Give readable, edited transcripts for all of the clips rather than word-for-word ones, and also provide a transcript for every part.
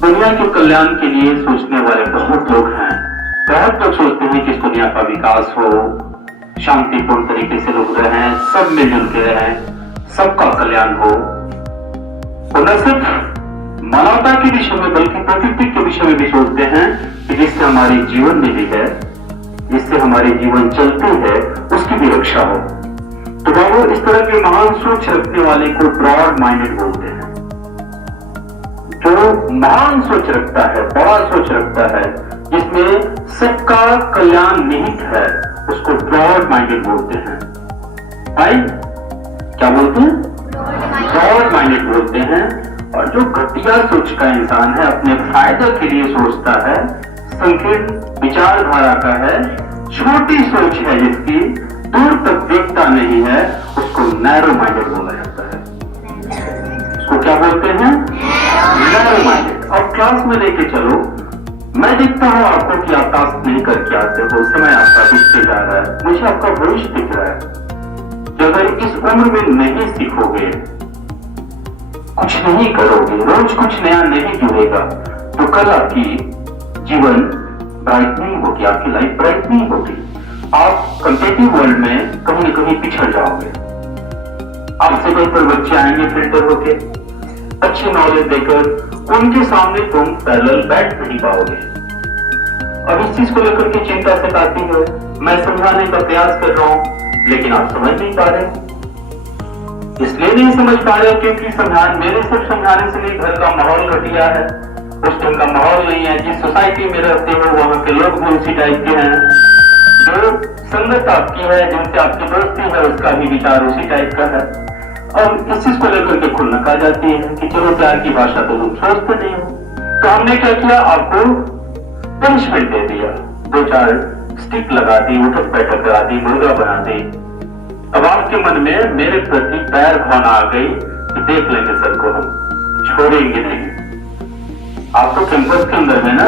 दुनिया के कल्याण के लिए सोचने वाले बहुत लोग हैं। बहुत लोग सोचते हैं कि इस दुनिया का विकास हो, शांतिपूर्ण तरीके से लोग रहें, सब मिलजुल के रहें, सबका कल्याण हो। और न सिर्फ मानवता के विषय में बल्कि प्रकृति के विषय में भी सोचते हैं कि जिससे हमारे जीवन में भी है, जिससे हमारे जीवन चलते है, उसकी भी रक्षा हो। तो बाबू, इस तरह के महान सोच रखने वाले को ब्रॉड माइंडेड बोलते हैं। जो महान सोच रखता है, बड़ा सोच रखता है, जिसमें सबका कल्याण निहित है, उसको ब्रॉड माइंडेड बोलते हैं। भाई क्या बोलते हैं? ब्रॉड माइंडेड बोलते हैं। और जो घटिया सोच का इंसान है, अपने फायदे के लिए सोचता है, संकीर्ण विचारधारा का है, छोटी सोच है, जिसकी दूर तक देखता नहीं है, उसको नैरो माइंडेड बोला जाता है। उसको क्या बोलते हैं? Narrow minded. अब क्लास में लेके चलो, मैं देखता हूं आपको कि आप टास्क नहीं करके आते हो, समय आपका बीतते जा रहा है, मुझे आपका भविष्य दिख रहा है कि अगर इस उम्र में नहीं सीखोगे, कुछ नहीं करोगे, रोज कुछ नया नहीं जुड़ेगा, तो कल आपकी जीवन ब्राइट नहीं होगी, आपकी लाइफ ब्राइट नहीं होगी। आप कॉम्पिटिटिव वर्ल्ड में कहीं न कहीं पिछड़ जाओगे। आपसे बेहतर बच्चे आएंगे फिल्टर होके, अच्छी नॉलेज देकर, उनके सामने तुम पैरेलल बैठ नहीं पाओगे। अब इस चीज को लेकर के चिंता सताती है। मैं समझाने का प्रयास कर रहा हूं, लेकिन आप समझ नहीं पा रहे। इसलिए नहीं समझ पा रहे क्योंकि मेरे सिर्फ समझाने से नहीं, घर का माहौल घटिया है, उस ढंग का माहौल नहीं है। जिस सोसाइटी में रहते हो वहां के लोग भी उसी टाइप के हैं, जो संगत आपकी है, जिनसे आपकी दोस्ती है, उसका भी विचार उसी टाइप का है। और इस चीज को लेकर के खुन्नक आ जाती है कि चलो प्यार की भाषा तो तुम सोचते नहीं हो। तो हमने क्या किया, आपको पनिशमेंट दे दिया, 2-4 स्टिक लगा दी, उठक बैठक करा दी, मुर्गा बना दी। अब आपके मन में मेरे प्रति पैर भावना आ गई कि देख लेंगे सर को, हम छोड़ेंगे नहीं। आप तो कैंपस के अंदर में ना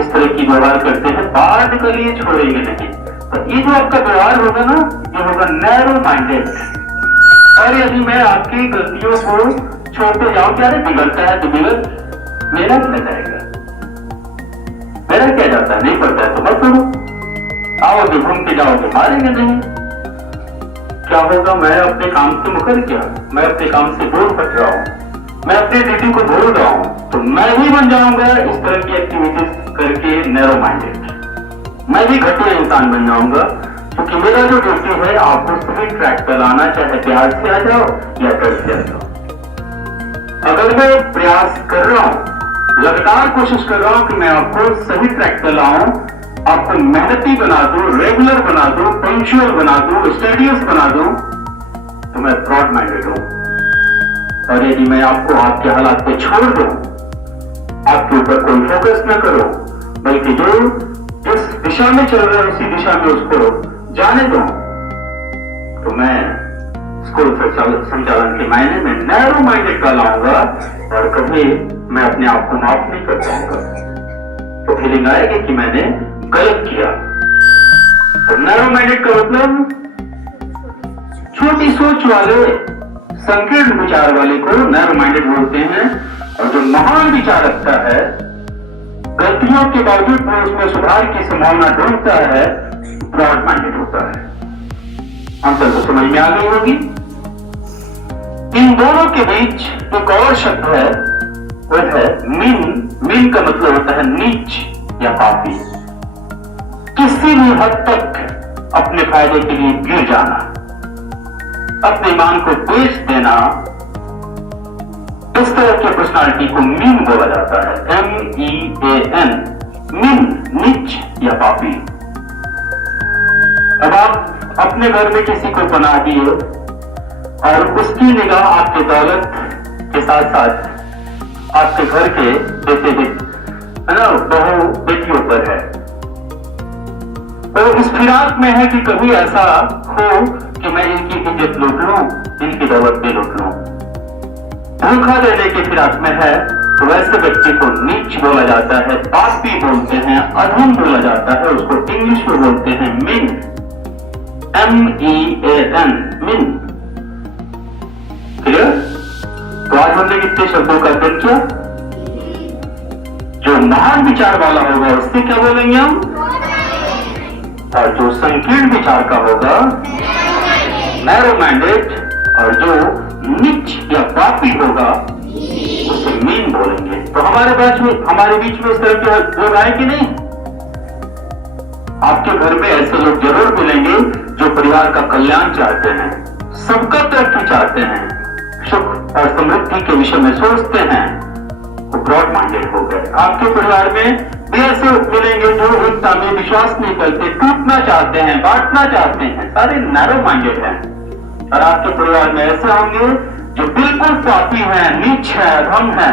इस तरह की व्यवहार करते हैं, बात के लिए छोड़ेंगे नहीं। तो ये जो आपका व्यवहार होगा ना, ये होगा नैरो माइंडेड। और यदि मैं आपकी गलतियों को छोड़ते जाऊं, क्या बिगड़ता है तो बिगड़, मेरा क्या जाएगा, मेरा क्या जाता है, नहीं पड़ता है तो मत करो, आओगे घूम के जाओगे, मारेंगे नहीं। क्या होगा, मैं अपने काम से मुकर गया, मैं अपने काम से दूर हट रहा हूं, मैं अपनी ड्यूटी को भूल रहा हूं, तो मैं भी बन जाऊंगा इस तरह की एक्टिविटीज करके नैरो माइंडेड। मैं भी घटिया इंसान बन जाऊंगा, क्योंकि मेरा जो ड्यूटी है आपको सही ट्रैक पर लाना, चाहे प्यार से आ जाओ या डर से आ जाओ। अगर मैं प्रयास कर रहा हूं, लगातार कोशिश कर रहा हूं कि मैं आपको सही ट्रैक पर लाऊं, आपको मेहनती बना दूं, रेगुलर बना दूं, पंक्चुअल बना दूं, स्टडियस बना दूं, तो मैं ब्रॉड माइंडेड हूं। और यदि मैं आपको आपके हालात पे छोड़ दूं, आपके ऊपर कोई फोकस न करो, बल्कि जो जिस दिशा में चल रहा है उसी दिशा में उसको जाने दो, तो मैं स्कूल संचालन के मायने में नैरो माइंडेड का लाऊंगा और कभी मैं अपने आप को माफ नहीं कर पाऊंगा। तो फीलिंग आएगी कि मैंने गलत किया। तो नैरो माइंडेड का मतलब छोटी सोच वाले, संकीर्ण विचार वाले को नैरो माइंडेड बोलते हैं। और जो महान विचार रखता है, गलतियों के बावजूद वो उसमें सुधार की संभावना ढूंढता है, ब्रॉड माइंडेड होता है। अंतर तो समझ में आ गई होगी। इन दोनों के बीच एक और शब्द है, वह है मीन। मीन का मतलब होता है नीच या पापी। किसी भी हद तक अपने फायदे के लिए गिर जाना, अपने ईमान को बेच देना, इस तरह की पर्सनालिटी को मीन बोला जाता है। MEAN, मीन, नीच या पापी। अब आप अपने घर में किसी को बना दिए और उसकी निगाह आपके दौलत के साथ साथ आपके घर के बेटे है ना, बहू बेटियों पर है। तो इस फिराक में है कि कभी ऐसा हो कि मैं इनकी इज्जत लूट लूं, इनकी दौलत भी लूट लूं। धोखा देने के फिराक में है, तो वैसे व्यक्ति को नीच बोला जाता है, पापी बोलते हैं, अधम बोला जाता है। उसको इंग्लिश में बोलते हैं मीन, MEAN, मीन। क्लियर? तो आज हमने कितने शब्दों का अध्ययन किया? महान विचार वाला होगा उससे क्या बोलेंगे हम? और जो संकीर्ण विचार का होगा नैरो माइंडेड, और जो नीच या पापी होगा उसे मीन बोलेंगे। तो हमारे बीच में इस तरह के लोग आए कि नहीं? आपके घर में ऐसे लोग जरूर मिलेंगे जो परिवार का कल्याण चाहते हैं, सबका तरक्की चाहते हैं, सुख और समृद्धि के विषय में सोचते हैं, वो ब्रॉड माइंडेड हो गए। आपके परिवार में भी ऐसे मिलेंगे जो एकता में विश्वास नहीं करते, टूटना चाहते हैं, बांटना चाहते हैं, सारे नैरो माइंडेड हैं। और आपके परिवार में ऐसे होंगे जो बिल्कुल पापी हैं, नीच है, अधम है,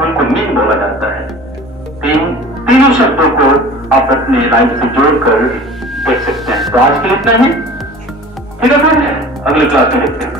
उनको मीन बोला जाता है। तीनों शब्दों को आप अपने लाइफ से जोड़कर देख सकते हैं। तो आज के लिए इतना ही, ठीक है फिर अगले क्लास में देखते हैं।